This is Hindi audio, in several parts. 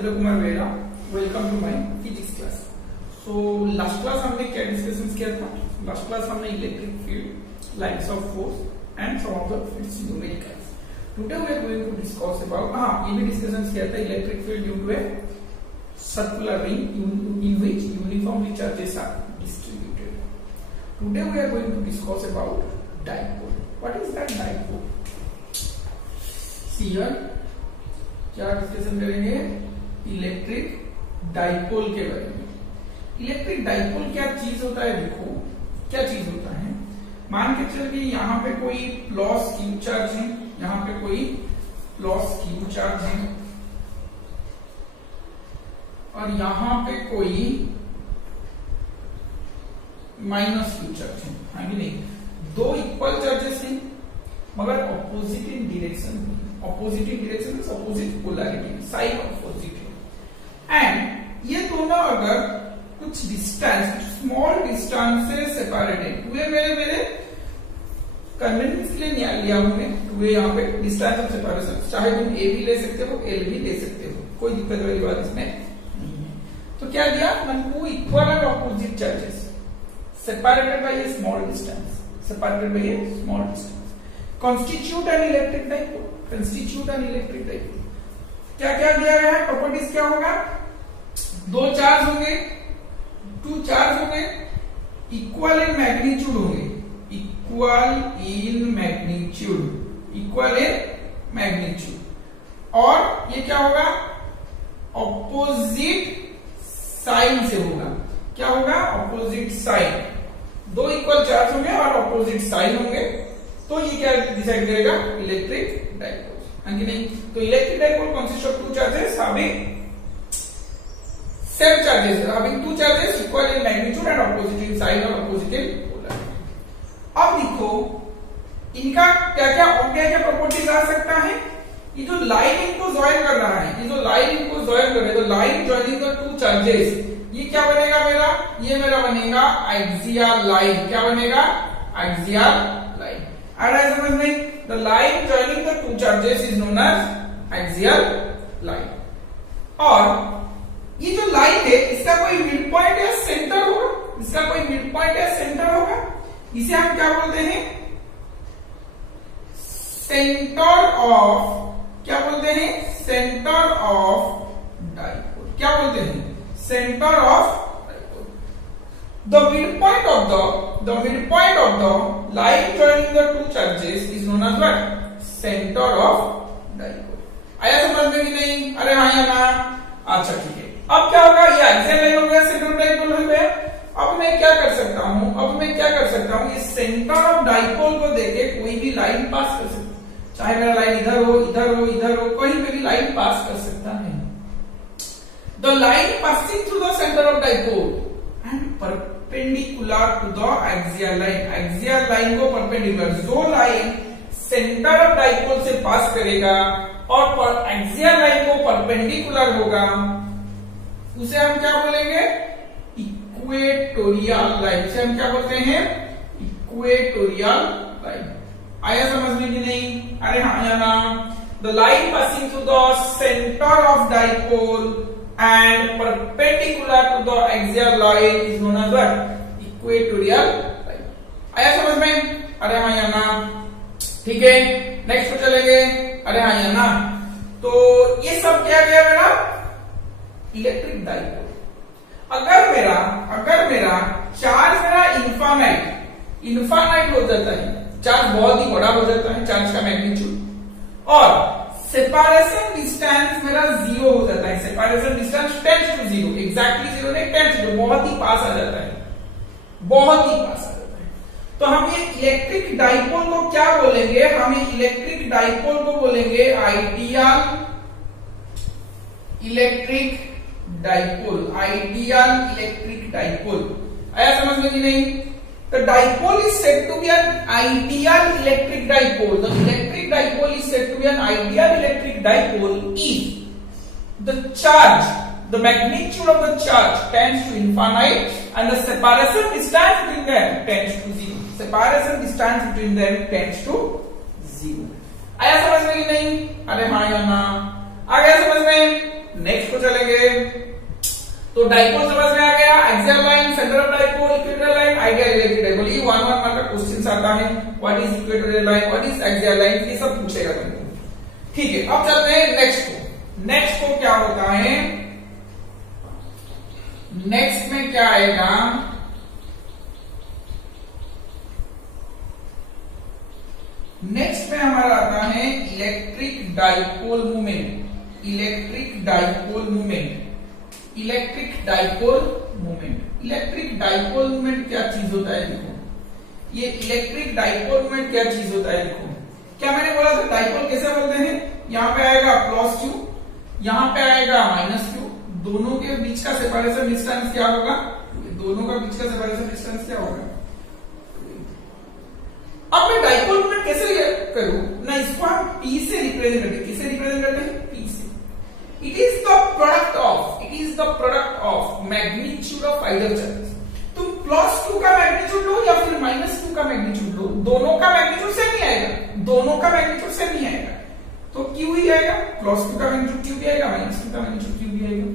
Ravindra Kumar Vera. Welcome to my physics class. So last class हमने क्या डिस्कशन किया था? लास्ट क्लास हमने electric field, lines of force and some of the fields numericals. Today we are going to discuss about ये भी डिस्कशन किया था electric field due to a circular ring in which uniformly charges are distributed. Today we are going to discuss about dipole. What is that dipole? See here, क्या डिस्कशन करेंगे? इलेक्ट्रिक डाइपोल के बारे में। इलेक्ट्रिक डाइपोल क्या चीज होता है? देखो क्या चीज होता है। मान के चलिए यहाँ पे कोई लॉस क्यू चार्ज है, यहाँ पे कोई लॉस क्यू चार्ज है और यहाँ पे कोई माइनस क्यू चार्ज है, हाँ कि नहीं? दो इक्वल चार्जेस हैं मगर opposite in direction, opposite in direction means opposite polarity, side opposite है। एंड ये दोनों अगर कुछ डिस्टेंस, स्मॉल डिस्टेंस से सेपरेटेड हुए, मेरे कन्वीनियंस के लिए लिया हुए हुए यहाँ पे डिस्टेंस ऑफ सेपरेशन, चाहे तुम ए भी ले सकते हो, एल भी ले सकते हो, कोई दिक्कत वाली बात इसमें नहीं है। तो क्या दिया? Two equal and opposite charges separated by a small distance, separated by a small distance, constitute an electric dipole, constitute an electric dipole। क्या क्या दिया गया है? प्रॉपर्टीज क्या होगा? दो चार्ज होंगे, टू चार्ज होंगे, इक्वल इन मैग्नीट्यूड होंगे, equal in magnitude, equal in magnitude, और ये क्या होगा? ऑपोजिट साइन से होगा। क्या होगा? Opposite sign. दो इक्वल चार्ज होंगे और ऑपोजिट साइन होंगे, तो ये क्या डिसाइड करेगा? इलेक्ट्रिक डाइपोल, है कि नहीं? तो electric dipole consist of two charges having same charges, having two charges equal in magnitude and opposite in sign और ऑपोजिट इन पोलैरिटी। अब देखो इनका क्या क्या और क्या क्या प्रॉपर्टीज आ सकता है। ये जो लाइन इनको ज्वाइन कर रहा है, ये जो लाइन इनको ज्वाइन कर रहा है, तो line joining the two charges, ये क्या बनेगा मेरा? ये मेरा बनेगा एक्सियल लाइन। क्या बनेगा? Axial line. आ रहा है समझ में? The line joining the two charges is known as axial line. और ये जो लाइन है इसका कोई मिड पॉइंट या सेंटर होगा, इसका कोई मिड पॉइंट या सेंटर होगा, इसे हम क्या बोलते हैं? सेंटर ऑफ, क्या बोलते हैं? Centre of dipole. क्या बोलते हैं? Center of dipole. The midpoint of the line joining the two charges is known as what? Center of dipole. आया समझ में कि नहीं? अरे हाँ या ना? अच्छा ठीक है। अब क्या होगा? ये एक्सियल लाइन हो गया, सेंटर ऑफ डाइपोल हो गया। अब मैं क्या कर सकता हूँ? ये सेंटर ऑफ डाइपोल को देके कोई भी लाइन पास कर सकता हूँ, चाहे मेरा लाइन इधर हो, इधर हो, इधर हो, कहीं पे भी लाइन पास कर सकता है। The line passing through the center of dipole and perpendicular to the axial line, axial line को perpendicular, जो लाइन center of dipole से पास करेगा और axial line को perpendicular होगा, उसे हम क्या बोलेंगे? Equatorial line. उसे हम क्या बोलते हैं? Equatorial line. आया समझ में कि नहीं? अरे हाँ या ना? The line passing through the center of dipole and perpendicular to the axial line is known as what? Equatorial line। आया समझ में? अरे हाँ या ना? ठीक है, नेक्स्ट पे चलेंगे। अरे हाँ या ना? तो ये सब क्या गया मेरा? Electric dipole. अगर मेरा चार्ज मेरा इनफाइनाइट हो जाता है, चार्ज बहुत ही बड़ा हो जाता है, चार्ज का मैग्नीट्यूड, और सेपरेशन डिस्टेंस मेरा जीरो हो जाता है, separation distance tends to zero, exactly zero नहीं, टेंड्स टू, बहुत ही पास आ जाता है, बहुत ही पास आ जाता है। तो हम ये इलेक्ट्रिक डाइपोल को क्या बोलेंगे? हम इलेक्ट्रिक डाइपोल को बोलेंगे ideal electric dipole, ideal electric dipole. आया समझ में कि नहीं? The dipole is said to be an ideal electric dipole. The electric dipole is said to be an ideal electric dipole if the charge, the magnitude of the charge tends to infinite and the separation distance between them tends to zero. Separation distance between them tends to zero. आया समझ में कि नहीं? अरे हाँ या ना? आ गया समझ में? नेक्स्ट को चलेंगे। तो डाइपोल समझ में आ गया, axial line, centre of dipole, equatorial line, ideal electric dipole, ये 1 1 मार्क का क्वेश्चन आता है। What is equatorial line, what is axial line, ये सब पूछेगा तुमको। ठीक है, अब चलते हैं नेक्स्ट को। नेक्स्ट को क्या होता है, नेक्स्ट में क्या आएगा, नेक्स्ट में हमारा आता है electric dipole movement. Electric dipole movement, electric dipole movement. Electric dipole movement क्या चीज होता है, देखो ये इलेक्ट्रिक डाइपोल मूवमेंट क्या चीज होता है। देखो क्या मैंने बोला था, डाइपोल कैसे बोलते हैं, यहाँ पे आएगा प्लस क्यू, यहाँ पे आएगा माइनस क्यू, दोनों के बीच का सेपरेशन डिस्टेंस क्या होगा, दोनों का बीच का सेपरेशन डिस्टेंस क्या होगा। अब मैं डाइपोल मूवमेंट कैसे करूं ना, इसको हम P से रिप्रेजेंट करते हैं। किससे रिप्रेजेंट करते हैं, P से। It is the product of, it is the product of magnitude of either charges. तुम प्लस क्यू का मैग्नीट्यूड लो या फिर माइनस क्यू का मैग्नीट्यूड लो, दोनों का मैग्नीट्यूड सेम ही आएगा, दोनों का मैग्नीट्यूड सेम ही आएगा। तो क्यू ही आएगा, प्लस क्यू का मैग्नीट्यूड क्यू भी आएगा, माइनस क्यू का मैग्नीट्यूड क्यू भी आएगा।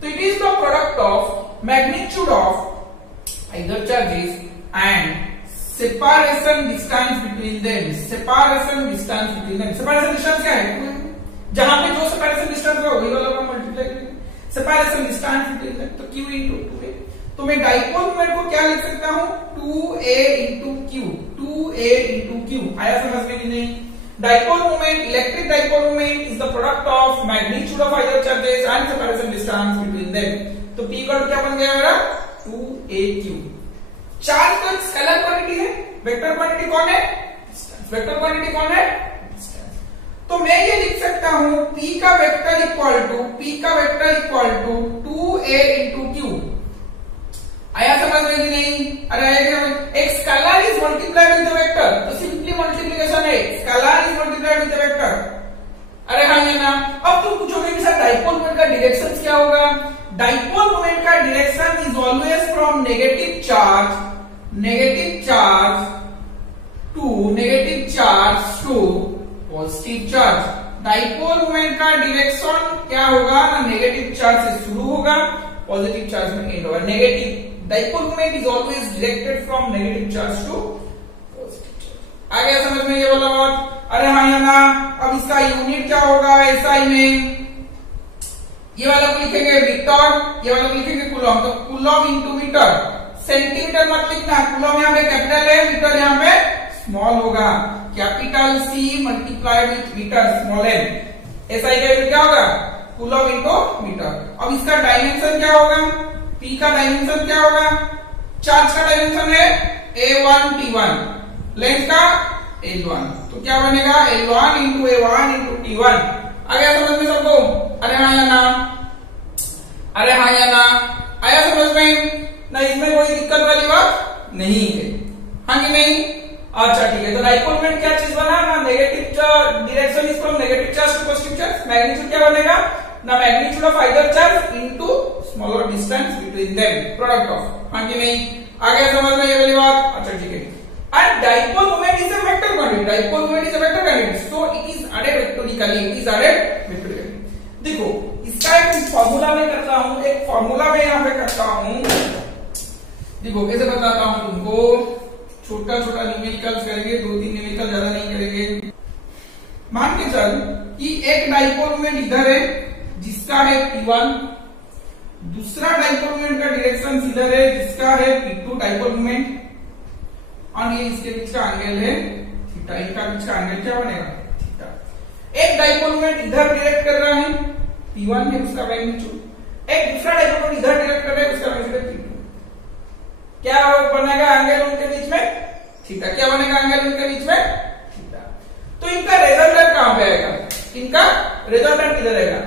तो it is the product of magnitude of either charges and separation distance between them, separation distance between them। separation distance क्या है, जहां पे जो separation distance होगा वही वाला का मल्टीप्लाई करेंगे। separation distance between them तो q into 2a। तो मैं डाइपोल मूवमेंट को क्या लिख सकता हूं, 2a into q, 2a into q। आया समझ में कि नहीं। Dipole movement, electric dipole movement is the product of magnitude of either charges and separation distance between them. तो p का क्या बन गया मेरा, 2aq। चार्ज तो स्केलर क्वांटिटी है, वेक्टर क्वांटिटी कौन है, वेक्टर क्वांटिटी कौन है, तो मैं ये लिख सकता हूं P का वेक्टर इक्वल टू, P का vector equal to 2a into q। आया समझ में कि नहीं, अरे एक scalar is multiplied with the vector, तो सिंपली मल्टीप्लिकेशन है, scalar is multiplied with the vector. अरे हाँ ये ना। अब तुम पूछोगे कि सर डाइपोल मोमेंट का डायरेक्शन क्या होगा, डाइपोल मोमेंट का direction is always from negative charge to positive charge. Dipole moment का डायरेक्शन क्या होगा ना, नेगेटिव चार्ज से शुरू होगा, पॉजिटिव चार्ज में एंड होगा। Negative dipole moment is always directed from negative charge to positive charge. आ गया समझ में ये वाला बात। अरे हाँ या ना। अब इसका यूनिट क्या होगा एसआई में, ये वाला को लिखेंगे मीटर, ये वाला को लिखेंगे कूलम। तो कूलम इंटू मीटर, सेंटीमीटर मत लिखना, कूलम यहाँ पे कैपिटल है, मीटर यहाँ पे स्मॉल होगा। Capital C multiplied with metre small n. SI का यूनिट क्या होगा, कूलम इंटू मीटर। अब इसका डायमेंशन क्या होगा, पी का डायमेंशन क्या होगा, चार्ज का डायमेंशन है A1 T1, लेंथ का L1, तो क्या बनेगा L1 into A1 into T1। आ गया समझ में सबको, अरे हाँ या ना, अरे हाँ या ना, आया समझ में ना, इसमें कोई दिक्कत वाली बात नहीं है, हाँ कि नहीं। अच्छा ठीक है, तो डाइपोल मोमेंट क्या चीज बना ना, negative direction is from negative charge to positive charge. Magnitude क्या बनेगा ना, magnitude of either charge into smaller distance between them, product of, हाँ कि नहीं। आ गया समझ में ये वाली बात। अच्छा ठीक है, and dipole moment is a vector quantity, dipole moment is a vector quantity, so it is added vectorically, it is added vectorically। देखो इसका एक फॉर्मूला में करता हूं, एक फॉर्मूला में यहाँ पे करता हूं, देखो कैसे बताता हूं तुमको। छोटा छोटा न्यूमेरिकल्स करेंगे, 2-3 न्यूमेरिकल ज्यादा नहीं करेंगे। मान के चल कि एक डाइपोल मोमेंट इधर है जिसका है P1, दूसरा डाइपोल मोमेंट का डायरेक्शन इधर है जिसका है P2 डाइपोल मोमेंट, और ये इसके बीच का एंगल है थीटा, इनका बीच का एंगल क्या बनेगा थीटा। एक डाइपोल मोमेंट इधर डायरेक्ट कर रहा है P1 है उसका मैग्नीट्यूड, एक दूसरा डाइपोल मोमेंट इधर डायरेक्ट कर रहा है उसका मैग्नीट्यूड P2। क्या बनेगा एंगल उनके बीच में थीटा, क्या बनेगा एंगल उनके बीच में थीटा। तो इनका रिजल्टेंट कहां पे आएगा, इनका रिजल्टेंट किधर आएगा।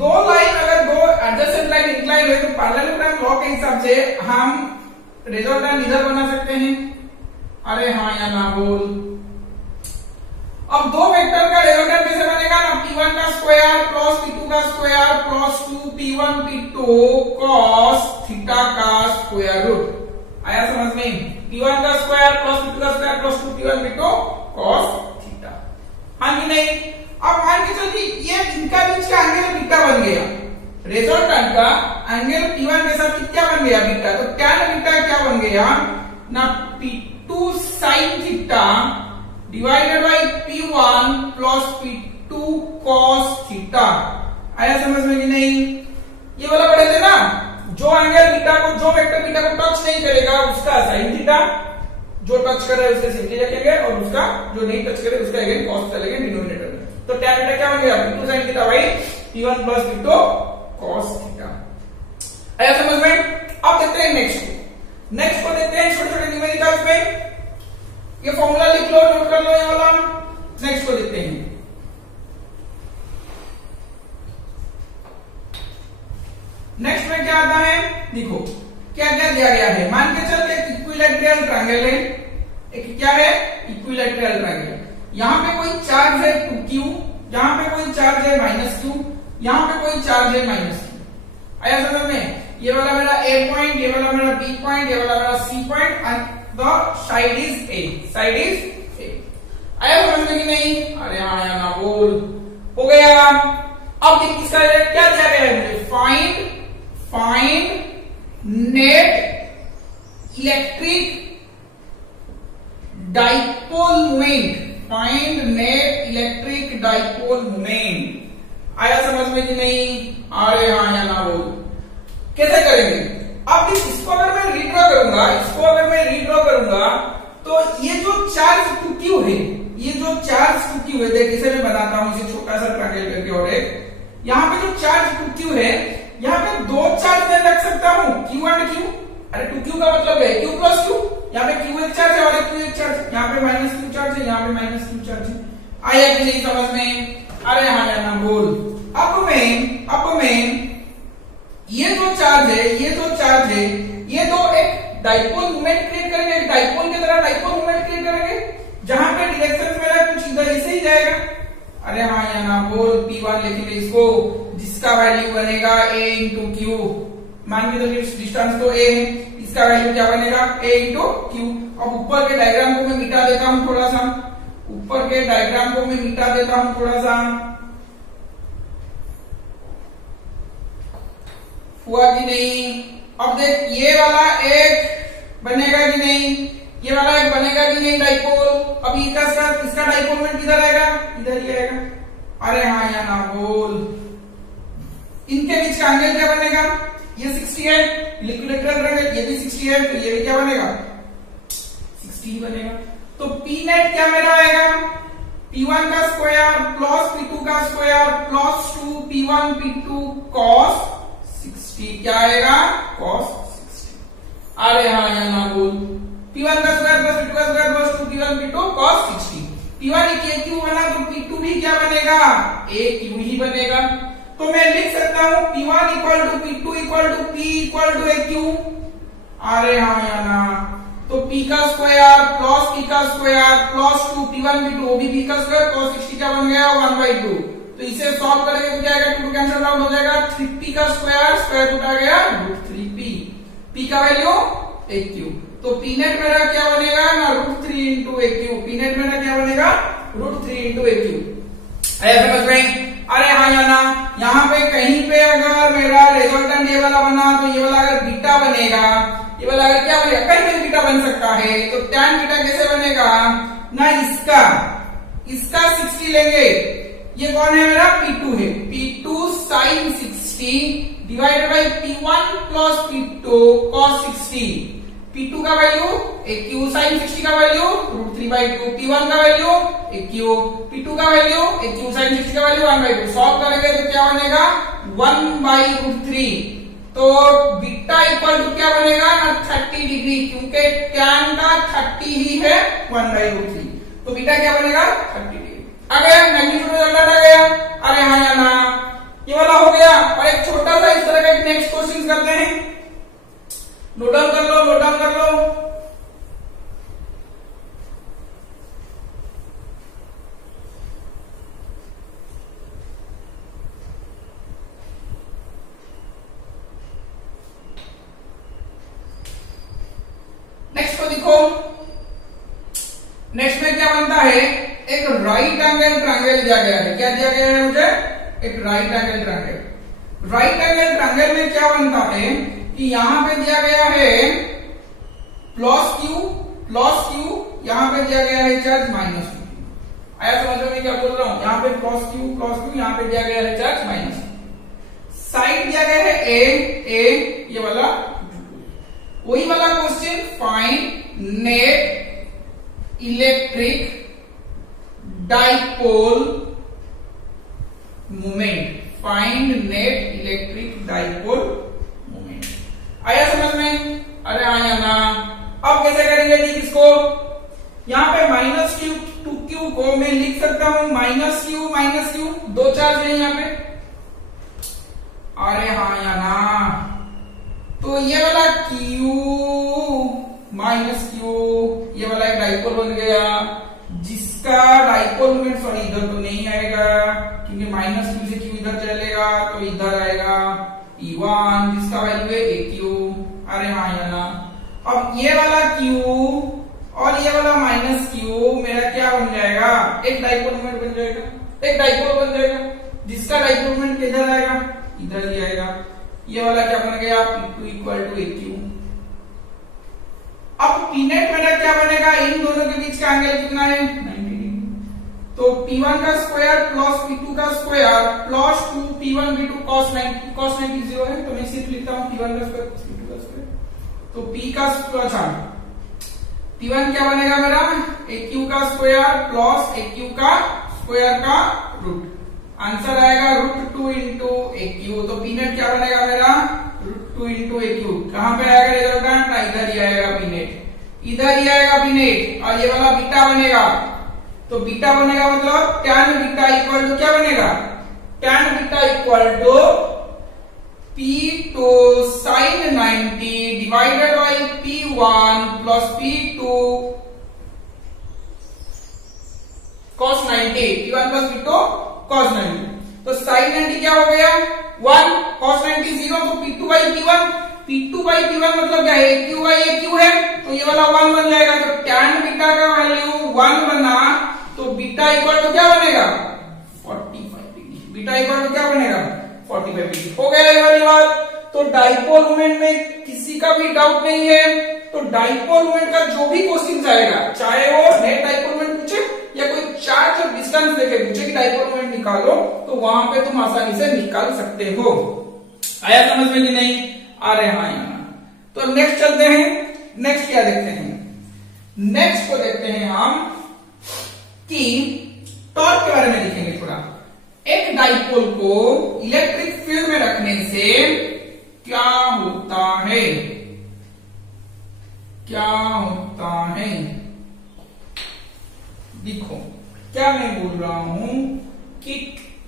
दो लाइन अगर दो एडजेसेंट लाइन इंक्लाइन हुए तो पैरेललोग्राम लॉ के हिसाब से हम रिजल्टेंट इधर बना सकते हैं। अरे हाँ या ना बोल। अब दो वेक्टर का रिजल्टेंट कैसे बनेगा ना, P1 का स्क्वायर प्लस P2 का square plus 2P1 P2 cos theta का स्क्वायर रूट। आया समझ में, P1 का स्क्वायर प्लस P2 का square plus 2P1 P2 cos theta, हाँ कि नहीं। अब मान के चलिए ये इनका बीच का एंगल बीटा बन गया, रिजल्टेंट का एंगल P1 के साथ क्या बन गया बीटा, तो tan बीटा क्या बन गया ना P2 sin theta divided by P1 plus P2 cos theta. आया समझ में कि नहीं? ये वाला पढ़े थे ना, जो एंगल बीटा को, जो वेक्टर बीटा को टच नहीं करेगा उसका sin थीटा, जो टच कर रहा है उसके सिंपली रखेंगे और उसका जो नहीं टच करे उसका अगेन cos चलेंगे डिनोमिनेटर में। तो tan बीटा क्या बन गया P2 sin theta by P1 plus P2 cos theta. आया समझ में? अब देखते हैं नेक्स्ट को देखते हैं छोटे छोटे न्यूमेरिकल्स में। ये फॉर्मूला लिख लो, नोट कर लो ये वाला। नेक्स्ट को देखते हैं। नेक्स्ट में क्या आता है, देखो क्या क्या दिया गया है। मान के चलते एक इक्विलैटरल ट्रायंगल है, एक क्या है इक्विलैटरल ट्रायंगल। यहां पे कोई चार्ज है 2q, यहां पे कोई चार्ज है -q, यहां पे कोई चार्ज है -q। आया समझ में? ये वाला मेरा A पॉइंट, ये वाला मेरा B पॉइंट, ये वाला मेरा C point and the side is A, side is A। आया समझ में कि नहीं? अरे हाँ या ना बोल, हो गया। अब इसका क्या दिया गया है मुझे, find net electric dipole moment, find net electric dipole moment. आया समझ में कि नहीं? अरे हाँ या ना बोल, कैसे करेंगे? अब इसको अगर मैं रीड्रॉ करूंगा, इसको अगर मैं रीड्रॉ करूंगा तो ये जो चार्ज 2q है, ये जो चार्ज 2q है, देख इसे मैं बताता हूं, इसे छोटा सा ट्रायंगल करके। और एक यहाँ पे जो चार्ज 2q है, यहाँ पे दो चार्ज मैं रख सकता हूँ q एंड q। अरे 2q का मतलब है q प्लस q, यहाँ पे q एक चार्ज है और एक q एक चार्ज है, यहाँ पे -q चार्ज है, यहाँ पे -q चार्ज है। आया कि नहीं समझ में? अरे हाँ या ना बोल। अब मैं ये जो चार्ज है, ये दो एक डाइपोल मोमेंट क्रिएट करेंगे, एक डाइपोल की तरह डाइपोल मोमेंट क्रिएट करेंगे, जहां पे डायरेक्शन मेरा कुछ इधर ऐसे ही जाएगा। अरे हाँ या ना बोल। P1 लिखेंगे इसको, जिसका वैल्यू बनेगा A इंटू क्यू। मान के चलिए डिस्टेंस तो A है, इसका वैल्यू क्या बनेगा A इंटू क्यू। अब ऊपर के डायग्राम को मैं मिटा देता हूं थोड़ा सा, ऊपर के डायग्राम को मैं मिटा देता हूं थोड़ा सा। हुआ कि नहीं? अब देख ये वाला एक बनेगा कि नहीं, ये वाला एक बनेगा कि नहीं डाइपोल। अब इसका डाइपोल मोमेंट किधर आएगा, इधर ही आएगा। अरे हाँ या ना बोल। इनके बीच का एंगल क्या बनेगा, ये 60 है, इक्विलैटरल ट्रायंगल, ये भी 60 है, तो ये भी क्या बनेगा 60 बनेगा। तो P नेट क्या मेरा आएगा, P1 का स्क्वायर प्लस P2 का square plus 2 P1 P2 cos 60 क्या आएगा cos 60। अरे हाँ या ना बोल। P1 का स्क्वायर प्लस P2 का square plus 2 P1 P2 cos 60। P1 एक AQ बना तो P2 भी क्या बनेगा AQ ही बनेगा। तो मैं लिख सकता हूं P1 equal to P2 equal to P equal to AQ। अरे हाँ या ना। तो P का स्क्वायर प्लस P का स्क्वायर प्लस 2 P1 P2 वो भी P का स्क्वायर cos 60 क्या बन गया 1/2। तो इसे सॉल्व करेंगे तो क्या आएगा, 2 कैंसिल आउट हो जाएगा, 3p का स्क्वायर रूट आ गया √3p, p का वैल्यू AQ। तो p नेट मेरा क्या बनेगा ना √3 इंटू AQ। p नेट मेरा क्या बनेगा √3 इंटू AQ। आया समझ में? अरे हाँ या ना। यहाँ पे कहीं पे अगर मेरा रिजल्टेंट ये वाला बना तो ये वाला अगर बीटा बनेगा, ये वाला अगर क्या बनेगा, कहीं भी बीटा बन सकता है। तो tan बीटा कैसे बनेगा ना, इसका 60 लेंगे, ये कौन है मेरा P2 है, P2 sin 60 divided by P1 plus P2 cos 60। P2 का वैल्यू AQ, sin 60 का वैल्यू √3/2, P1 का वैल्यू AQ, P2 का वैल्यू AQ, sin 60 का वैल्यू 1/2। सॉल्व करेंगे तो क्या बनेगा 1/√3। तो बीटा इक्वल टू क्या बनेगा ना 30 डिग्री, क्योंकि tan का 30 ही है 1/√3। तो बीटा क्या बनेगा 30 डिग्री। आ गया मैग्नीट्यूड रिजल्टेंट आ गया। अरे हाँ या ना, ये वाला हो गया। और एक छोटा सा इस तरह का एक नेक्स्ट क्वेश्चन करते हैं, नोट डाउन कर लो, नोट डाउन कर लो। नेक्स्ट को देखो, नेक्स्ट में क्या बनता है, एक राइट एंगल ट्रायंगल दिया गया है। क्या दिया गया है मुझे, एक right angle triangle. Right angle triangle में क्या बनता है कि यहां पे दिया गया है प्लस क्यू, यहां पे दिया गया है चार्ज माइनस क्यू। आया समझ में क्या बोल रहा हूं? यहां पे प्लस क्यू, यहां पे दिया गया है चार्ज माइनस। साइड दिया गया है ए, ये वाला वही वाला question, find net electric dipole moment, find net electric dipole moment. आया समझ में? अरे आया ना। अब कैसे करेंगे ठीक इसको? यहां पे माइनस क्यू टू क्यू को मैं लिख सकता हूं माइनस क्यू, दो चार्ज है यहां पे। अरे हाँ या ना, तो ये वाला क्यू माइनस क्यू, ये वाला एक डाइपोल बन गया जिसका डाइपोल मोमेंट, सॉरी इधर तो नहीं आएगा क्योंकि माइनस क्यू से क्यू इधर चलेगा तो इधर आएगा E1 जिसका वैल्यू है AQ। अरे हाँ या ना। अब ये वाला क्यू और ये वाला माइनस क्यू मेरा क्या बन जाएगा? एक डाइपोल मोमेंट बन जाएगा, एक डाइपोल बन जाएगा जिसका डाइपोल मोमेंट किधर आएगा? इधर ही आएगा। ये वाला क्या बन गया? P2 equal to AQ। अब P नेट मेरा क्या बनेगा? इन दोनों के बीच का एंगल कितना है? 90 डिग्री। तो P1 का स्क्वायर प्लस P2 का square plus 2P1 P2 cos 90 0 है, तो मैं सिर्फ लिखता हूं P1 का स्क्वायर प्लस P2 का स्क्वायर। तो P का स्क्वायर, P1 क्या बनेगा मेरा? AQ का स्क्वायर प्लस AQ का स्क्वायर का रूट, आंसर आएगा √2 इंटू AQ। तो P नेट क्या बनेगा मेरा? √2 इंटू AQ। कहां पे आएगा रिजल्टेंट? इधर ही आएगा P नेट, इधर ही आएगा P नेट। और ये वाला बीटा बनेगा, तो बीटा बनेगा मतलब tan बीटा इक्वल टू क्या बनेगा? tan beta equal to P2 sin 90 divided by P1 plus P2 cos 90, P1 plus P2 cos 90। तो sin 90 क्या हो गया? 1, cos 90 0, तो P2 by P1, P2 by P1 मतलब क्या है? AQ बाई AQ है, तो ये वाला 1 बन जाएगा। तो tan बीटा का वैल्यू 1 बना, तो बीटा इक्वल टू क्या बनेगा? 45 डिग्री। बीटा इक्वल टू क्या बनेगा? 45 डिग्री। हो गया ये वाली बात। तो डाइपोल मोमेंट में किसी का भी डाउट नहीं है। तो डाइपोल मोमेंट का जो भी क्वेश्चन आएगा, चाहे वो नेट डाइपोल मोमेंट पूछे या कोई चार्ज और डिस्टेंस लेके पूछे कि डाइपोल मोमेंट निकालो, तो वहां पे तुम आसानी से निकाल सकते हो। आया समझ में कि नहीं? आ रहे हाँ यहाँ। तो नेक्स्ट चलते हैं। नेक्स्ट क्या देखते हैं? नेक्स्ट को देखते हैं हम कि टॉर्क के बारे में लिखेंगे थोड़ा। एक डाइपोल को इलेक्ट्रिक फील्ड में रखने से क्या होता है? क्या होता है? देखो क्या मैं बोल रहा हूं कि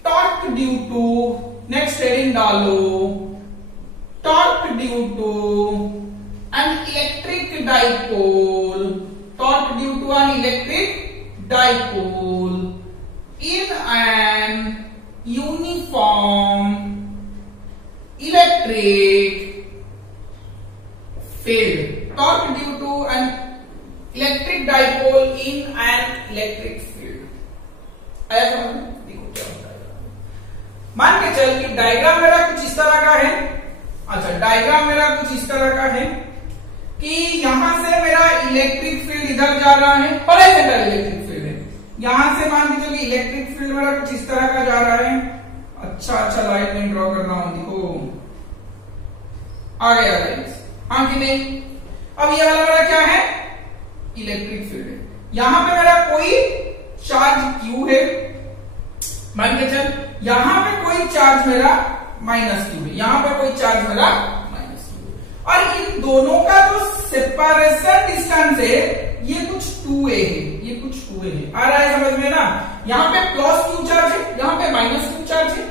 torque due to, next heading डालो, torque due to an electric dipole, torque due to an electric dipole in an uniform electric field, torque due to an electric dipole in an electric field। आया समझ में? देखो क्या होता है। मान के चल कि डायग्राम मेरा कुछ इस तरह का है। अच्छा, डायग्राम मेरा कुछ इस तरह का है कि यहां से मेरा इलेक्ट्रिक फील्ड इधर जा रहा है, होरिजेंटल इलेक्ट्रिक फील्ड है। यहां से मान के चलिए इलेक्ट्रिक फील्ड मेरा कुछ इस तरह का जा रहा है। अच्छा लाइन में ड्रॉ कर रहा हूं, देखो आ गया लाइन। हाँ कि नहीं? अब ये वाला मेरा क्या है? इलेक्ट्रिक फील्ड है। यहां पे मेरा कोई चार्ज Q है, मान के चल यहां पे कोई चार्ज मेरा माइनस Q है, यहां पे कोई चार्ज मेरा माइनस Q है। और इन दोनों का जो सेपरेशन डिस्टेंस है ये कुछ 2a है, ये कुछ 2a है। आ रहा है समझ में ना? यहाँ पे प्लस Q चार्ज है, यहाँ पे माइनस Q चार्ज है,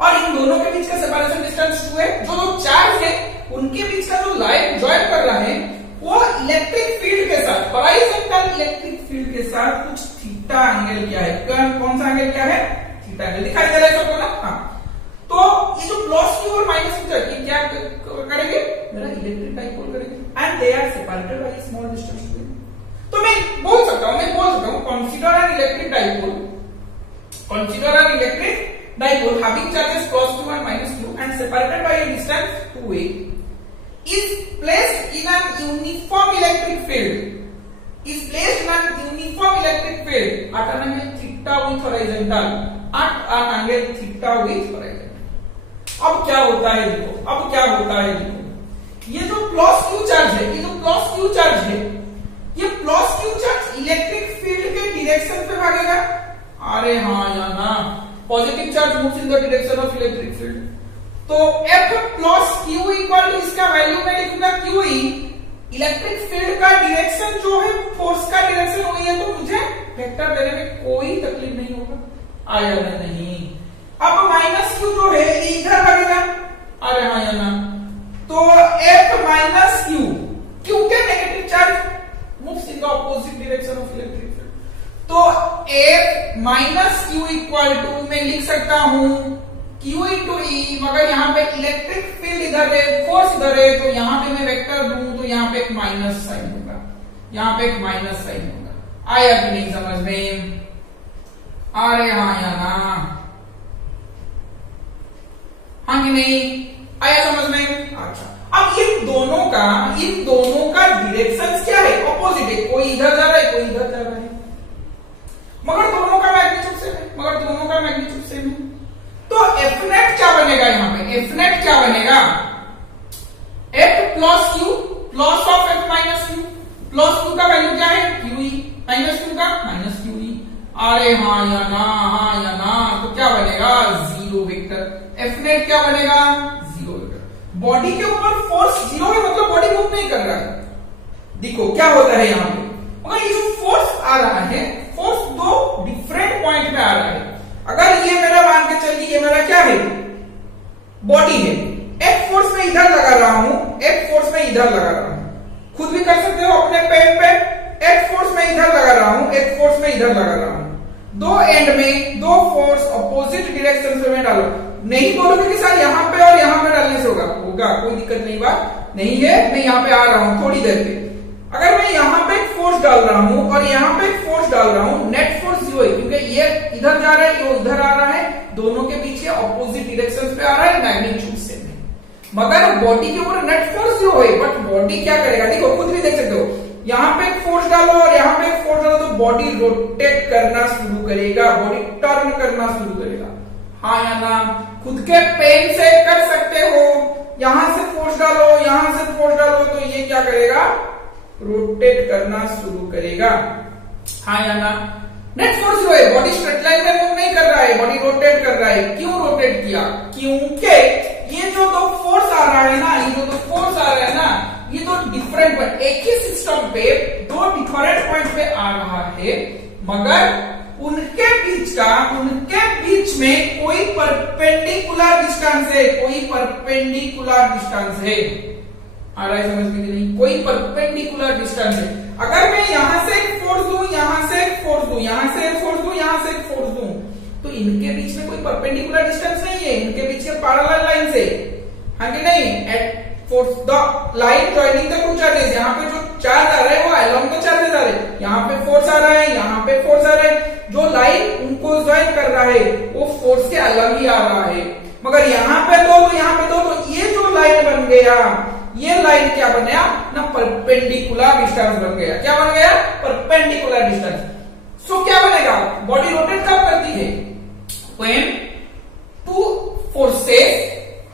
और इन दोनों के बीच का सेपरेशन डिस्टेंस 2 है। जो दो चार्ज है उनके बीच का जो लाइन ज्वाइन कर रहा है वो इलेक्ट्रिक फील्ड के साथ, होरिजेंटल इलेक्ट्रिक फील्ड के साथ कुछ थीटा एंगल क्या है? कौन सा एंगल क्या है? Theta angle. दिखाई दे रहा है सबको ना? हाँ। तो ये जो प्लस Q और माइनस Q चार्ज ये क्या करेंगे? मेरा इलेक्ट्रिक डाइपोल करेंगे, and they are separated by small distance. तो मैं बोल सकता हूं consider an electric dipole, consider an electric dipole having charges plus Q and minus Q and separated by a distance 2a is placed in an uniform electric field at an angle theta with horizontal अब क्या होता है देखो, ये जो प्लस क्यू चार्ज है, ये plus Q charge electric field के डायरेक्शन पे भागेगा। अरे हाँ या ना, positive charge moves in the direction of electric field. तो F plus Q equal to इसका वैल्यू मैं लिखूंगा QE, इलेक्ट्रिक फील्ड का डायरेक्शन जो है, फोर्स का डायरेक्शन वही है, तो मुझे वेक्टर देने में कोई तकलीफ नहीं होगा। आया नहीं। अब माइनस क्यू जो है इधर भागेगा। अरे हाँ या ना, तो F माइनस क्यू, क्योंकि negative charge moves in the opposite direction of electric field, तो F minus Q equal to मैं लिख सकता हूं Q इंटू E, मगर यहाँ पे इलेक्ट्रिक फील्ड इधर है, फोर्स इधर है, तो यहाँ पे मैं वेक्टर दूं तो यहाँ पे एक माइनस साइन होगा, आया कि नहीं समझ में? अरे हाँ या ना, हाँ कि नहीं? आया समझ में? अच्छा, अब इन दोनों का डायरेक्शन क्या है? ऑपोजिट है, कोई इधर जा रहा है, कोई इधर जा रहा है, मगर दोनों का मैग्नीट्यूड सेम है। तो F नेट क्या बनेगा? यहाँ पे F नेट क्या बनेगा? F plus Q plus of F minus Q, plus Q का वैल्यू क्या है? QE, माइनस क्यू का माइनस QE। अरे हाँ या ना, तो क्या बनेगा? Zero vector. F नेट क्या बनेगा? Zero vector. बॉडी के ऊपर फोर्स जीरो है, मतलब बॉडी मूव नहीं कर रहा है। देखो क्या होता है यहाँ पे, मगर ये जो फोर्स आ रहा है, फोर्स दो डिफरेंट पॉइंट पे आ रहा है। अगर ये मेरा मान के चलिए, ये मेरा क्या है? बॉडी है। एक फोर्स में इधर लगा रहा हूं, खुद भी कर सकते हो अपने पेन पे। एक फोर्स में इधर लगा रहा हूं, दो एंड में दो फोर्स अपोजिट डायरेक्शन में मैं डालो। नहीं बोलोगे कि सर यहाँ पे और यहाँ पे डालने से होगा, कोई दिक्कत नहीं, बात नहीं है। मैं यहाँ पे आ रहा हूं थोड़ी देर पे, अगर मैं यहाँ पे एक फोर्स डाल रहा हूं और यहाँ पे एक फोर्स डाल रहा हूं, नेट फोर्स जीरो है, क्योंकि ये इधर जा रहा है, ये उधर आ रहा है, दोनों के पीछे ऑपोजिट डायरेक्शन पे आ रहा है, मैग्नीट्यूड सेम है। मगर बॉडी के ऊपर नेट फोर्स जीरो है, बट बॉडी क्या करेगा? देखो खुद भी देख सकते हो, यहाँ पे एक फोर्स डालो और यहाँ पे एक फोर्स डालो तो बॉडी रोटेट करना शुरू करेगा, बॉडी टर्न करना शुरू करेगा। हाँ या ना? खुद के पेन से कर सकते हो, यहां से फोर्स डालो, तो ये क्या करेगा? रोटेट करना शुरू करेगा। हाँ या ना? नेट फोर्स जो है, बॉडी स्ट्रेट लाइन में मूव नहीं कर रहा है, बॉडी रोटेट कर रहा है। क्यों रोटेट किया? क्योंकि ये जो दो फोर्स आ रहा है ना, ये दो डिफरेंट पॉइंट, एक ही सिस्टम पे दो डिफरेंट पॉइंट पे आ रहा है, मगर उनके बीच में कोई परपेंडिकुलर डिस्टेंस है। आ रहा है समझ में कि नहीं? कोई परपेंडिकुलर डिस्टेंस है। अगर मैं यहां से एक फोर्स दूं, यहां से एक फोर्स दूं, तो इनके बीच में कोई परपेंडिकुलर डिस्टेंस नहीं है, इनके बीच में पैरेलल लाइन है, हाँ कि नहीं? At force the line joining the two charges, यहाँ पे जो चार्ज आ रहा है वो अलोंग द चार्जेस आ रहे हैं, यहाँ पे फोर्स आ रहा है, यहाँ पे फोर्स आ रहा है, जो लाइन उनको ज्वाइन कर रहा है वो फोर्स के अलग ही आ रहा है। मगर यहाँ पे दो, तो ये जो लाइन बन गया, ये लाइन क्या बन गया ना? परपेंडिकुलर डिस्टेंस बन गया। क्या बन गया? Perpendicular distance. सो क्या बनेगा? बॉडी रोटेट कब करती है? When two forces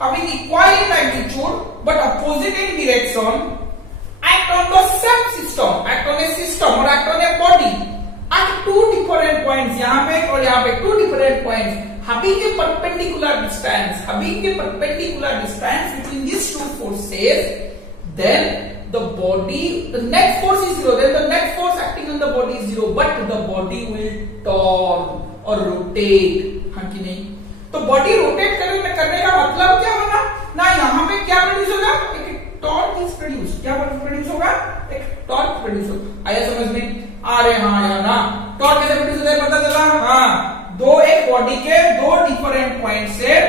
having equal in magnitude but opposite in direction act on the same system, act on a body at two different points, यहाँ पे और यहाँ पे two different points having a perpendicular distance between these two forces, then the net force is zero, then the net force acting on the body is zero, but the body will turn और रोटेट, हाँ कि नहीं? तो बॉडी रोटेट करने का मतलब क्या बना ना? यहाँ पे क्या प्रोड्यूस होगा? एक टॉर्क इज प्रोड्यूस। क्या प्रोड्यूस होगा? एक टॉर्क प्रोड्यूस होगा। आया समझ में? अरे हाँ या ना? टॉर्क कैसे प्रोड्यूस होता है पता चला? हाँ, एक बॉडी के दो डिफरेंट पॉइंट से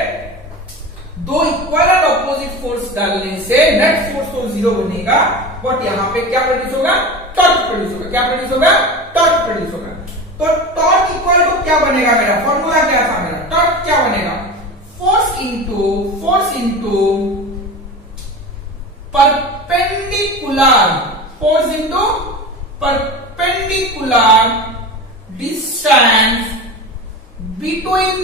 दो इक्वल एंड ऑपोजिट फोर्स डालने से नेट फोर्स तो जीरो बनेगा, बट यहाँ पे क्या प्रोड्यूस होगा? टॉर्क प्रोड्यूस होगा। क्या प्रोड्यूस होगा? टॉर्क प्रोड्यूस होगा। तो टॉर्क इक्वल टू क्या बनेगा? मेरा फॉर्मूला क्या था? मेरा टॉर्क क्या बनेगा? Force force into perpendicular distance between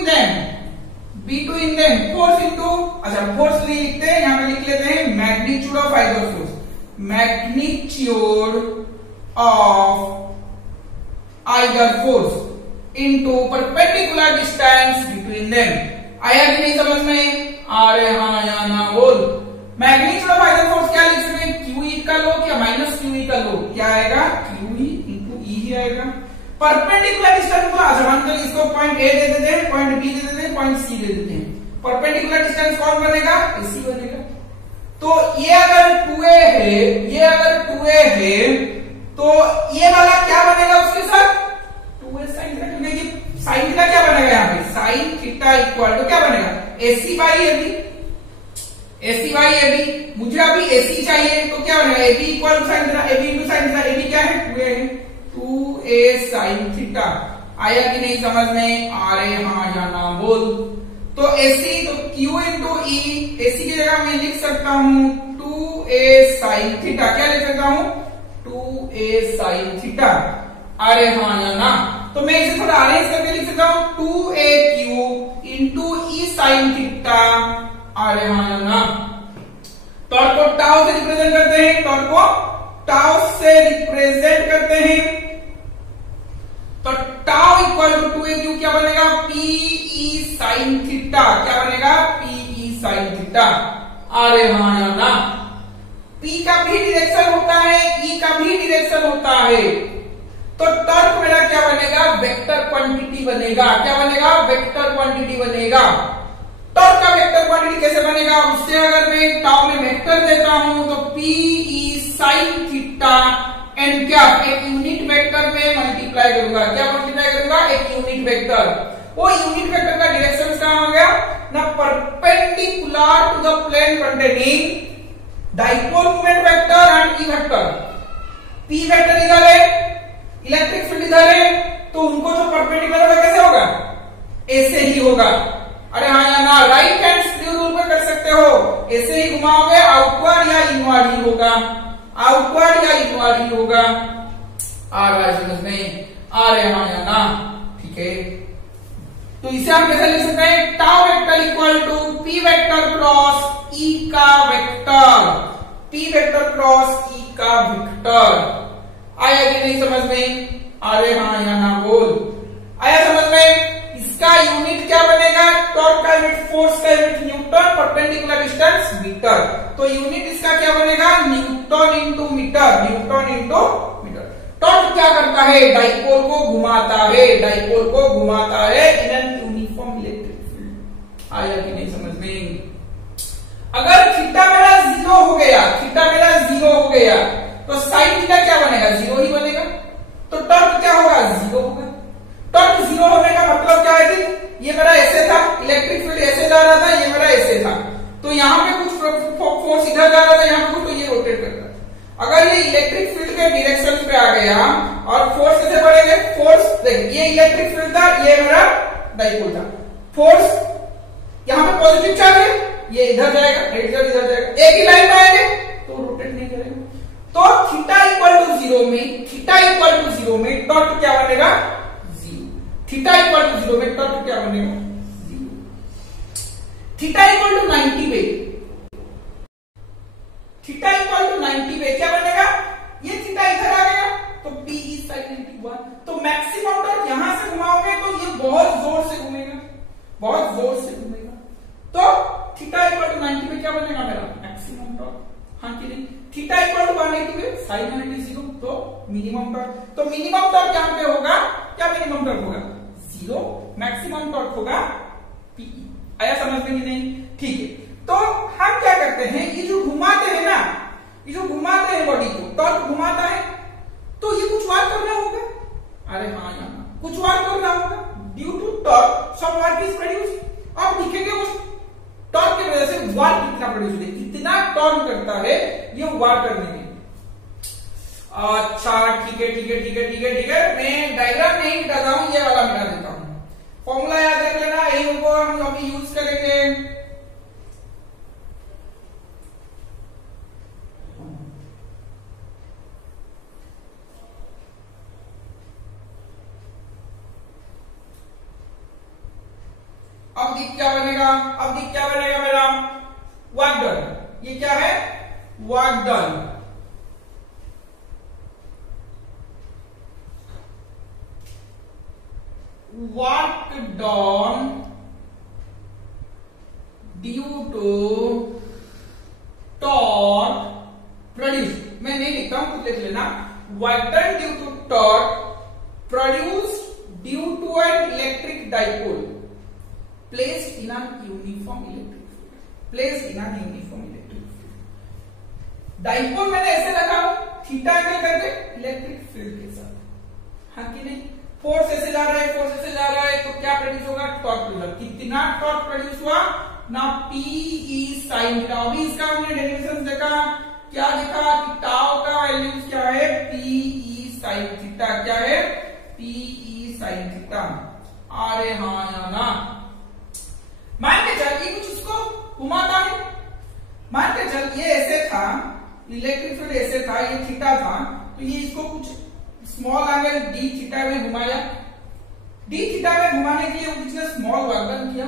them force into, अच्छा फोर्स नहीं लिखते हैं, यहां पे लिख लेते हैं magnitude of either force, magnitude of either force into perpendicular distance between them. आया कि नहीं समझ में? अरे हाँ या ना बोल। मैग्नीट्यूड ऑफ आइदर फोर्स क्या लिख सकते हैं? QE का लो क्या माइनस QE का लो, क्या आएगा? QE इंटू E ही आएगा। परपेंडिकुलर डिस्टेंस को आसान कर, इसको पॉइंट ए दे देते हैं, पॉइंट बी दे देते हैं, पॉइंट सी दे देते हैं। परपेंडिकुलर डिस्टेंस कौन बनेगा? AC बनेगा। तो ये अगर 2a है, ये अगर 2a है तो ये वाला क्या बनेगा उसके साथ? 2a sin थीटा, क्योंकि साइन थीटा क्या बनेगा यहाँ पे? साइन थीटा इक्वल टू क्या बनेगा? AC by AB। मुझे अभी AC चाहिए तो क्या बनेगा? AB equal to sine theta, AB into sine theta. AB क्या है? 2a है, 2a sin थीटा। आया कि नहीं समझ में? अरे हाँ या ना बोल। तो AC तो Q इंटू E, AC की जगह मैं लिख सकता हूं 2a sin थीटा। क्या लिख सकता हूं? 2a sin theta. अरे हाँ या ना? तो मैं इसे थोड़ा अरेंज करके लिख सकता हूं 2aq into E sin theta. अरे हाँ या ना? टॉर्क को टाउ से रिप्रेजेंट करते हैं, तो टाउ इक्वल टू 2aq क्या बनेगा? PE sin theta. क्या बनेगा? PE sin theta. अरे हाँ या ना? P का भी डायरेक्शन होता है, E का भी डायरेक्शन होता है, तो टॉर्क मेरा क्या बनेगा? वेक्टर क्वांटिटी बनेगा। क्या बनेगा? वेक्टर क्वांटिटी बनेगा। टॉर्क का वेक्टर क्वांटिटी कैसे बनेगा? उससे अगर मैं टाउ में वेक्टर देता हूं तो PE sin थीटा एंड क्या एक यूनिट वेक्टर में मल्टीप्लाई करूंगा। क्या मल्टीप्लाई करूंगा? एक यूनिट वेक्टर। वो यूनिट वेक्टर का डायरेक्शन कहां हो गया ना? Perpendicular to the plane containing dipole moment vector and E vector. P vector इधर है, इलेक्ट्रिक फील्ड इधर है, तो उनको जो परपेंडिकुलर होगा कैसे होगा? ऐसे ही होगा। अरे हाँ या ना? राइट हैंड स्क्रू रूल में कर सकते हो, ऐसे ही घुमाओगे, आउटवर्ड या इनवर्ड ही होगा, आउटवर्ड या इनवर्ड ही होगा। आ रहा है समझ में? अरे हाँ या ना? ठीक है, तो इसे हम कैसे लिख सकते हैं? Tau vector equal to P vector cross E का vector, P vector cross E का वेक्टर। आया कि नहीं समझ में? अरे हाँ या ना बोल। आया समझ में? इसका यूनिट क्या बनेगा? टॉर्क का यूनिट, फोर्स का unit newton, perpendicular distance metre. तो यूनिट इसका क्या बनेगा? Newton into metre, newton into metre. Torque क्या करता है? डाइपोल को घुमाता है, डाइपोल को घुमाता है in an uniform electric field. आया कि नहीं समझ में? अगर थीटा मेरा 0 हो गया, थीटा मेरा 0 हो गया तो साइन थीटा क्या बनेगा? 0 ही बनेगा। तो टॉर्क क्या होगा? 0 होगा। टॉर्क 0 होने का मतलब क्या है कि ये मेरा ऐसे था, इलेक्ट्रिक फील्ड ऐसे जा रहा था, ये मेरा ऐसे था, तो यहाँ पे कुछ फोर्स इधर जा रहा था, यहाँ पे कुछ, तो ये रोटेट करता था। अगर ये इलेक्ट्रिक फील्ड के डायरेक्शन पे आ गया और फोर्स कैसे बढ़ेंगे? फोर्स देख, ये इलेक्ट्रिक फील्ड था, ये मेरा डाइपोल था, फोर्स यहाँ पे पॉजिटिव चार्ज है, ये इधर जाएगा, इधर जाएगा, एक ही लाइन में आएंगे तो रोटेट नहीं करेगा। तो थीटा इक्वल टू 0 में टॉर्क क्या बनेगा? 0। थीटा इक्वल टू 0 में टॉर्क क्या बनेगा? 0। थीटा इक्वल टू 90 पे, थीटा इक्वल टू 90 पे क्या बनेगा? ये थीटा इधर आ गया तो PE sin 91। तो मैक्सिमम टॉर्क यहां से घुमाओगे तो ये बहुत जोर से घूमेगा, बहुत जोर से घूमेगा। तो थीटा इक्वल टू 90 पे क्या बनेगा मेरा? Maximum torque. हाँ कि नहीं? थीटा इक्वल टू 180 पे sin 180 तो मिनिमम टॉर्क। तो मिनिमम टॉर्क यहां पे होगा, क्या मिनिमम टॉर्क होगा? 0। मैक्सिमम टॉर्क होगा PE। आया समझ में कि नहीं? ठीक है, तो हम क्या करते हैं, ये जो घुमाते हैं ना, ये जो घुमाते हैं बॉडी को, टॉर्क घुमाता है, तो ये कुछ वार करना होगा। अरे हाँ यार, कुछ वार करना होगा। Due to torque some work is produce. आप दिखेंगे उस टॉर्क की वजह से वार कितना प्रोड्यूस होता है, कितना टॉर्क करता है ये वार करने में। अच्छा ठीक है, मैं डायग्राम नहीं मिटा रहा हूं, ये वाला मिटा देता हूं। फॉर्मूला याद रख लेना, यही को हम अभी यूज करेंगे। अब दिख क्या बनेगा, अब दिख क्या बनेगा मेरा, वर्क डन। ये क्या है, work done. Work done due to torque produce, मैं नहीं लिखता हूं, कुछ लिख लेना। Work done due to torque produce due to an electric dipole placed in an uniform electric field, placed in an uniform electric field। Dipole मैंने ऐसे लगा थीटा एंगल करके इलेक्ट्रिक फील्ड के साथ, हाँ कि नहीं। फोर्स ऐसे जा रहा है, फोर्स ऐसे जा रहा है, तो क्या प्रोड्यूस होगा, टॉर्क प्रोड्यूस। कितना टॉर्क प्रोड्यूस हुआ ना, PE sin थीटा। अभी इसका हमने डेरिवेशन देखा, क्या देखा कि टाउ का वैल्यू क्या है, PE sin थीटा। क्या है, PE sin थीटा। अरे हाँ या ना, मान के चल ये कुछ इसको घुमाता है, मान के चल ये ऐसे था, इलेक्ट्रिक फील्ड ऐसे था, ये थीटा था, तो ये इसको कुछ स्मॉल एंगल डी थीटा में घुमाया। डी थीटा में घुमाने के लिए उसने स्मॉल वर्क डन किया।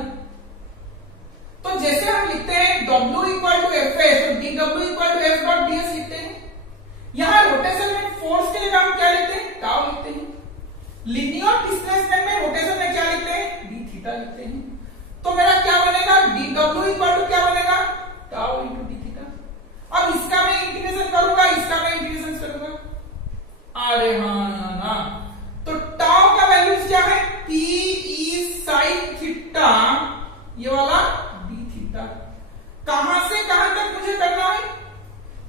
तो जैसे हम लिखते हैं W equal to F S, तो DW equal to F dot ds लिखते हैं। यहां रोटेशन में फोर्स के लिए हम क्या लिखते हैं, टाउ लिखते हैं। लिनियर डिस्प्लेसमेंट में रोटेशन में क्या लिखते हैं, डी थीटा लिखते हैं। तो मेरा क्या बनेगा, DW इक्वल टू क्या बनेगा, टाउ इंटू डी थीटा। अब इसका मैं इंटीग्रेशन करूंगा, इसका मैं इंटीग्रेशन करूंगा। अरे हाँ ना, तो टाउ का वैल्यू क्या है, PE sin थीटा, ये वाला डी थीटा। कहां से कहां तक मुझे करना है,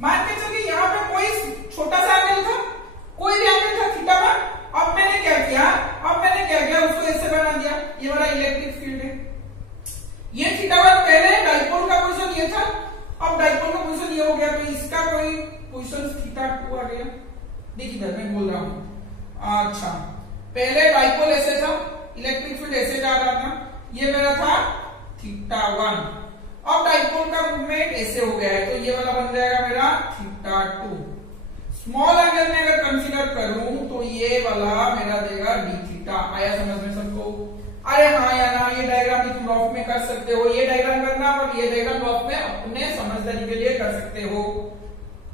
मान के चलिए यहां पे कोई छोटा सा एंगल था, कोई भी एंगल था थीटा में। अब मैंने क्या किया, उसको ऐसे बना दिया, ये वाला इलेक्ट्रिक फील्ड है। ये थीटा वन पहले डाइपोल का पोजीशन ये था, अब डाइपोल का पोजीशन ये हो गया, तो इसका कोई पोजीशन थीटा 2 आ गया। देखिए मैं बोल रहा हूं, अच्छा पहले डाइपोल ऐसे था, इलेक्ट्रिक फील्ड ऐसे जा रहा था, ये मेरा था थीटा 1। अब डाइपोल का मूवमेंट ऐसे हो गया है, तो ये वाला बन जाएगा मेरा थीटा 2। स्मॉल एंगल में अगर कंसीडर करूं तो ये वाला मेरा देगा डी थीटा। आया समझ में सबको? अरे हाँ या ना, ये डायग्राम भी तुम रफ में कर सकते हो, ये डायग्राम करना और ये डायग्राम रफ में अपने समझदारी के लिए कर सकते हो।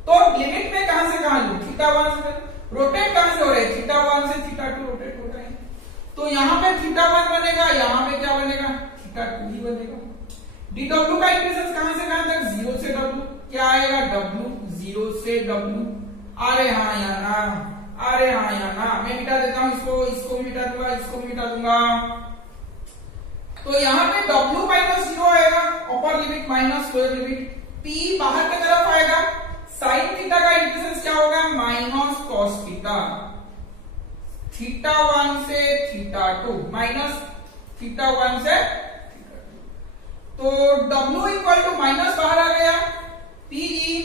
तो लिमिट में कहां से कहां लू, थीटा 1 से रोटेट कहां से हो रहे हैं, थीटा 1 से थीटा 2 रोटेट हो रहे हैं। तो यहाँ पे थीटा 1 बनेगा, यहाँ पे क्या बनेगा, थीटा 2 ही बनेगा। DW का इक्वेशन कहां से कहां तक, 0 से W। क्या आएगा, W 0 से W। अरे हाँ या ना, अरे हाँ या ना, मैं मिटा देता हूं इसको भी मिटा दूंगा, इसको भी मिटा दूंगा। तो यहाँ पे W माइनस 0 आएगा, upper limit minus lower limit. P बाहर की तरफ आएगा, साइन थीटा का इंटीग्रेशन क्या होगा, माइनस कॉस थीटा। थीटा 1 से थीटा 2 माइनस थीटा 1 से थीटा 2। तो W इक्वल टू माइनस बाहर आ गया, PE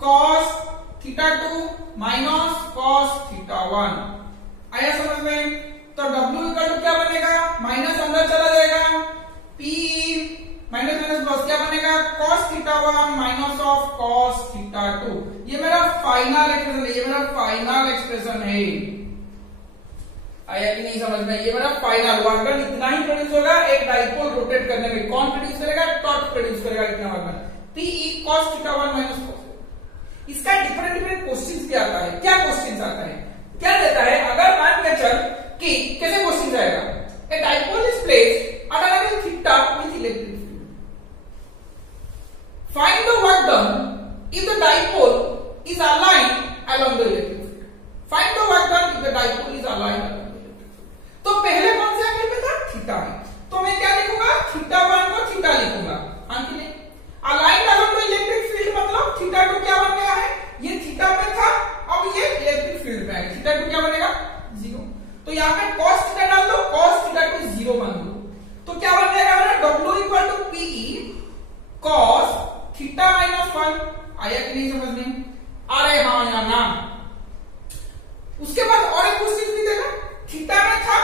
cos theta 2 minus cos theta 1। आया समझ में? तो W इक्वल टू क्या बनेगा, माइनस अंदर चला जाएगा, PE माइनस माइनस प्लस क्या बनेगा, cos theta 1 minus of cos theta 2। ये मेरा फाइनल एक्सप्रेशन है, ये मेरा फाइनल एक्सप्रेशन है। आया कि नहीं समझ में? ये मेरा फाइनल वर्क डन इतना ही प्रोड्यूस होगा एक डाइपोल रोटेट करने में। कौन प्रोड्यूस करेगा, टॉर्क प्रोड्यूस करेगा इतना work done, PE cos theta 1 minus cos। इसका डिफरेंट क्वेश्चंस भी आता है। क्या क्वेश्चंस आता है, क्या देता है, अगर मान के चल कि कैसे क्वेश्चन जाएगा, a dipole is placed at an angle theta with electric field, find the work done if the dipole is aligned along the electric field. Find the work done if the dipole is aligned along the electric field. तो पहले कौन से एंगल पे था, थीटा में, तो मैं क्या लिखूंगा, थीटा 1 को थीटा लिखूंगा, अंकित ने aligned along the electric field मतलब थीटा 2 क्या बन गया है, ये थीटा पे था, अब ये इलेक्ट्रिक फील्ड में आएगा, थीटा 2 क्या बनेगा, 0। तो यहाँ पे cos थीटा डाल दो, cos थीटा को 0 मान दो, तो क्या बन जाएगा मेरा, W equal to PE cos theta minus 1। आया कि नहीं समझ में? अरे हाँ या ना। उसके बाद और एक क्वेश्चन भी देगा, थीटा में था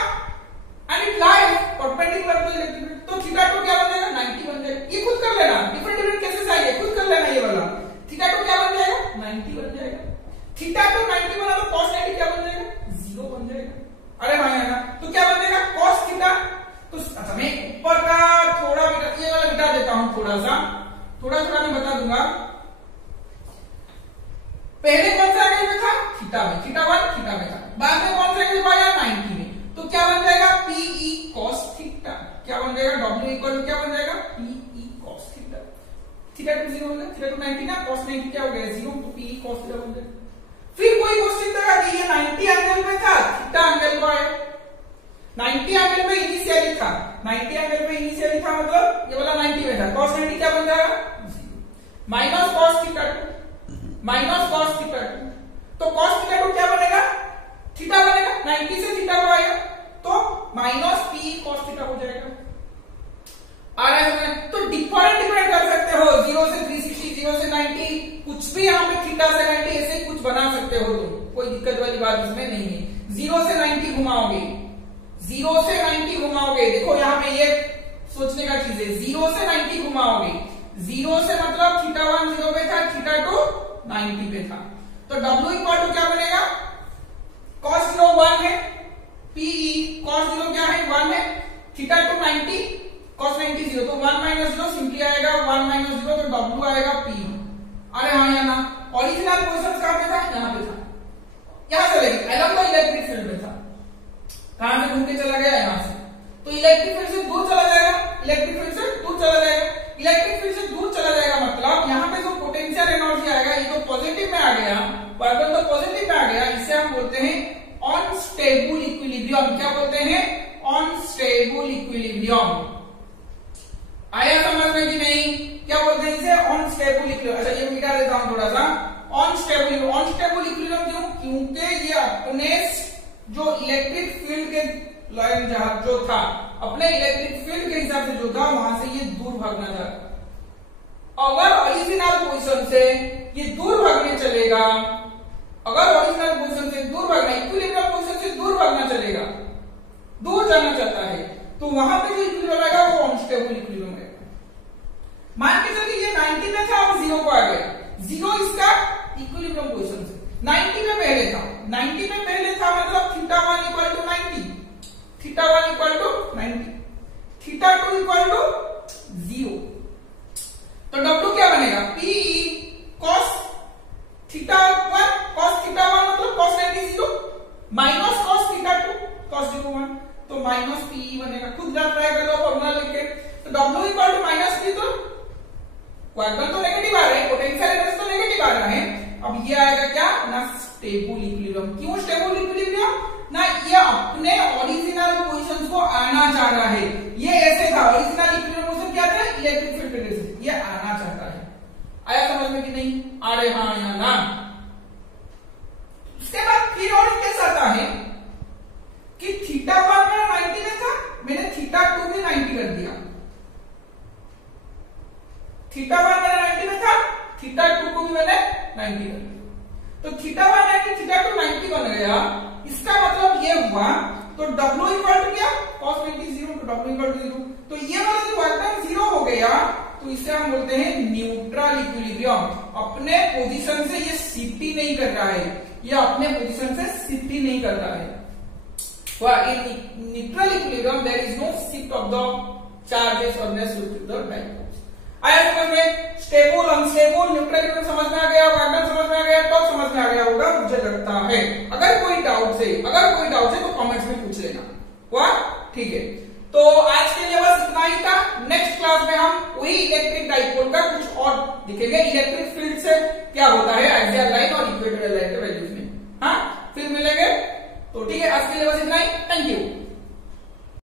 and it lies perpendicular to electric field, तो थीटा 2 क्या बन जाएगा, 90 बन जाएगा। ये खुद कर लेना, डिफरेंट कैसे चाहिए खुद कर लेना। ये वाला थीटा 2 क्या बन जाएगा, 90 बन जाएगा। थीटा 2 90 बना तो cos 90 क्या बन जाएगा, 0 बन जाएगा। अरे भाई है ना, तो क्या बन जाएगा, cos थीटा। तो अच्छा मैं ऊपर थोड़ा थोड़ा मैं बता दूंगा। पहले कौन सा एंगल में था? थीटा में, थीटा 1 थीटा में था। बाद में कौन सा एंगल आया? 90 में। तो क्या बन जाएगा? PE cos theta. क्या बन जाएगा? W इक्वल टू क्या बन जाएगा? PE cos theta. Theta two 0 हो गया, थीटा टू 90 ना, cos 90 क्या हो गया? 0, तो PE cos थीटा बन जाएगा। फिर कोई क्वेश्चन देगा कि ये 90 एंगल में था, थीटा एंगल पर है। 90 एंगल में इनिशियली था, 90 एंगल में इनिशियली था मतलब ये वाला 90 में था, cos 90 क्या बन जाएगा? Minus cos theta 2, minus cos theta 2। तो cos थीटा 2 क्या बनेगा? थीटा बनेगा, 90 से थीटा को आएगा तो माइनस PE cos थीटा हो जाएगा। आ रहा है? तो डिफरेंट कर सकते हो, 0 से 360, 0 से 90, कुछ भी यहाँ पे थीटा से 90 ऐसे कुछ बना सकते हो तुम, कोई दिक्कत वाली बात इसमें नहीं है। 0 से 90 घुमाओगे, 0 से 90 घुमाओगे, देखो यहाँ पे ये सोचने का चीज है, 0 से 90 घुमाओगे, 0 से मतलब थीटा 1 0 पे था, थीटा 2 90 पे था, तो W इक्वल टू क्या बनेगा? cos 0 1 है, PE cos 0 क्या है? 1 है, थीटा 2 90, cos 90 0, तो 1 माइनस 0 सिंपली आएगा, 1 माइनस 0 तो W आएगा PE। अरे हाँ या ना? ओरिजिनल क्वेश्चन कहां पे था? यहाँ पे था, यहां से लेकिन अलग तो इलेक्ट्रिक फील्ड में था, कहां से घूम के चला गया? यहां से। तो इलेक्ट्रिक फील्ड से दूर चला जाएगा, इलेक्ट्रिक फील्ड से दूर चला जाएगा, इलेक्ट्रिक फील्ड से दूर चला जाएगा मतलब यहाँ पे जो पोटेंशियल एनर्जी आएगा ये तो पॉजिटिव में आ गया, पार्टिकल तो पॉजिटिव में आ गया, इसे हम बोलते हैं अनस्टेबल इक्विलिब्रियम। क्या बोलते हैं? Unstable equilibrium. आया समझ में कि नहीं? क्या बोलते हैं इसे? Unstable equilibrium. अच्छा ये मिटा देता हूं थोड़ा सा। अनस्टेबल इक्विलिब्रियम क्यों? क्योंकि ये अपने जो इलेक्ट्रिक फील्ड के लाइन जो था, अपने इलेक्ट्रिक फील्ड के हिसाब से जो था वहां से ये दूर भागना था। अगर ओरिजिनल पोजीशन से ये दूर भागने चलेगा, अगर ओरिजिनल पोजीशन से दूर भागना, इक्विलिब्रियम पोजीशन से दूर भागना चलेगा, दूर जाना चाहता है, तो वहां पे जो इक्विलिब्रियम रहेगा वो अनस्टेबल इक्विलिब्रियम रहेगा। मान के चलिए ये 90 में था, अब 0 को आ गया, 0 इसका इक्विलिब्रियम पोजीशन से 90 में पहले था, 90 में पहले था मतलब theta 1 equal to 90, theta 1 equal to 90, theta 2 equal to 0, तो W क्या बनेगा? PE cos theta 1 cos theta 1 मतलब cos 90 0 minus cos theta 2 cos 0 1, तो माइनस PE बनेगा। खुद जा ट्राई कर लो फॉर्मूला लिख के, तो W equal to minus P, तो क्वांटम तो नेगेटिव आ रहा है, पोटेंशियल एनर्जी तो नेगेटिव आ रहा है। अब ये आएगा क्या? ना स्टेबल इक्विलिब्रियम। क्यों स्टेबल इक्विलिब्रियम? ना ये अपने ओरिजिनल पोजीशन को आना चाह रहा है, ये ऐसे था, ओरिजिनल इक्विलिब्रियम पोजीशन क्या था? इलेक्ट्रिक फील्ड के जैसे, ये आना चाहता है। आया समझ में कि नहीं? आ रहे हाँ या ना? उसके बाद फिर और केस आता है कि थीटा 1 मेरा 90 में था, मैंने थीटा 2 भी 90 कर दिया, थीटा 1 मेरा 90 में था, थीटा 2 को भी मैंने 90 कर दिया, तो थीटा 1 90 थीटा 2 90 बन गया। इसका मतलब ये हुआ, तो W इक्वल टू क्या? cos 90 0, तो W इक्वल टू 0, तो ये वाला जो क्वांटम 0 हो गया, तो इसे हम बोलते हैं न्यूट्रल इक्विलिब्रियम। अपने पोजीशन से ये शिफ्ट ही नहीं कर रहा है, ये अपने पोजीशन से शिफ्ट ही नहीं कर रहा है। In neutral equilibrium there is no shift of the charges or mass with the dipoles। आया समझ में? स्टेबल अनस्टेबल न्यूट्रल इक्विलिब्रियम समझ में आ गया, क्वांटम समझ में आ गया, तो समझ में आ गया होगा मुझे लगता है। अगर कोई डाउट है तो कमेंट्स में पूछ लेना। हुआ? ठीक है, तो आज के लिए बस इतना ही था। नेक्स्ट क्लास में हम वही इलेक्ट्रिक डाइपोल का कुछ और दिखेंगे, इलेक्ट्रिक फील्ड से क्या होता है एक्सियल लाइन और इक्वेटोरियल लाइन के वैल्यूज में। हाँ, फिर मिलेंगे। तो ठीक है, आज के लिए बस इतना।